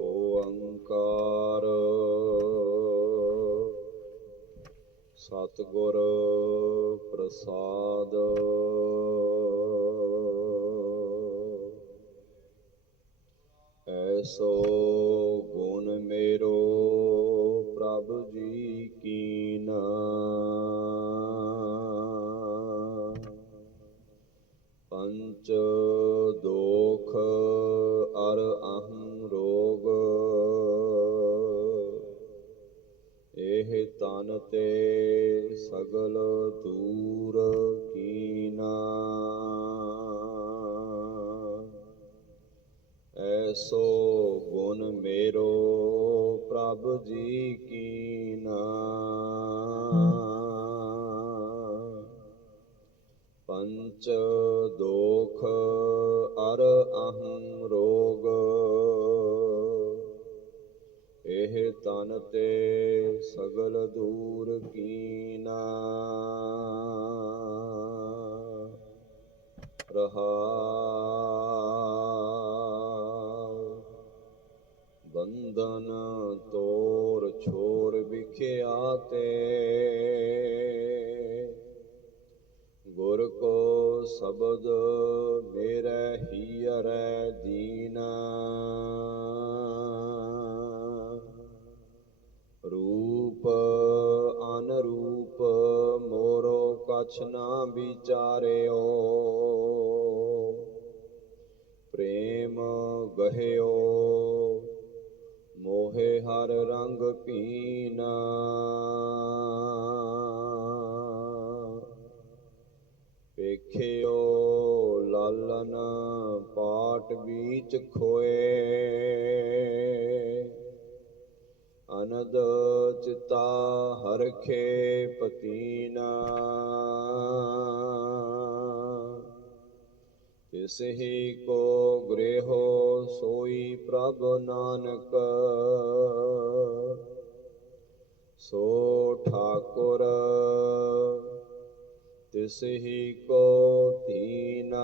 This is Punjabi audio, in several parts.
ਓੰਕਾਰ। ਸਤਿਗੁਰ ਪ੍ਰਸਾਦ। ਐਸੋ ਗੁਣ ਮੇਰੋ ਪ੍ਰਭ ਜੀ ਕੀਨਾ। ਇਹ ਤੇ ਸਗਲ ਦੂਰ ਕੀਨਾ ਐਸੋ ਗੁਣ ਮੇਰੋ ਪ੍ਰਭ ਜੀ ਕੀਨਾ ਪੰਚ ਦੋਖ ਅਰ ਅਹੰ ਰੋਗ ਇਹ ਤਨ ਤੇ ਸਗਲ ਦੂਰ ਕੀਨਾ। ਰਹਾ ਬੰਧਨ ਤੋਰ ਛੋਰ ਵਿਖਿਆ ਤੇ ਗੁਰ ਕੋ ਸ਼ਬਦ ਮੇਰੇ ਹੀਰੈ ਦੀਨਾ। ਕਛ ਨਾ ਵਿਚਾਰਿਓ। ਪ੍ਰੇਮ ਗਹਿਓ ਮੋਹੇ ਹਰ ਰੰਗ ਪੀਨਾ। ਵੇਖਿਓ ਲਾਲਨ ਪਾਟ ਵਿੱਚ ਖੋਏ। ਅਨਦ ਚਿਤਾ ਹਰਖੇ ਪਤੀਨਾ ਤਿਸ ਹੀ ਕੋ ਗ੍ਰਹਿਓ ਸੋਈ ਪ੍ਰਭ ਨਾਨਕ, ਸੋ ਠਾਕੁਰ। ਤਿਸ ਹੀ ਕੋ ਤੀਨ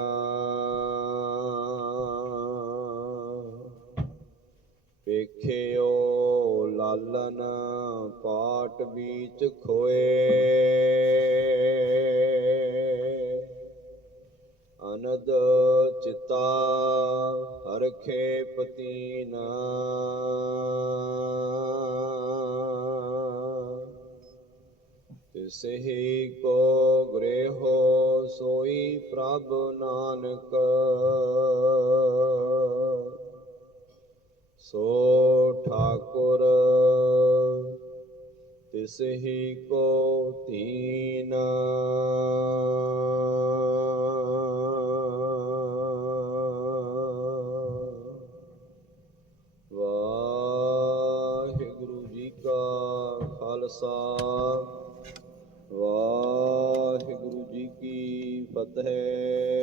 ਲਾਲਨ ਪਾਟ ਵਿੱਚ ਖੋਏ। ਅਨਦ ਚਿਤਾ ਹਰਖੇ ਪਤੀਨਾ ਤਿਸਹੀ ਕੋ ਗ੍ਰਹਿਓ ਸੋਈ ਪ੍ਰਭ ਨਾਨਕ। ਸੋ ਠਾਕੁਰ ਤਿਸਹੀ ਕੋ ਤੀਨਾ। ਵਾਹਿਗੁਰੂ ਜੀ ਕਾ ਖਾਲਸਾ ਵਾਹਿਗੁਰੂ ਜੀ ਕੀ ਫਤਿਹ।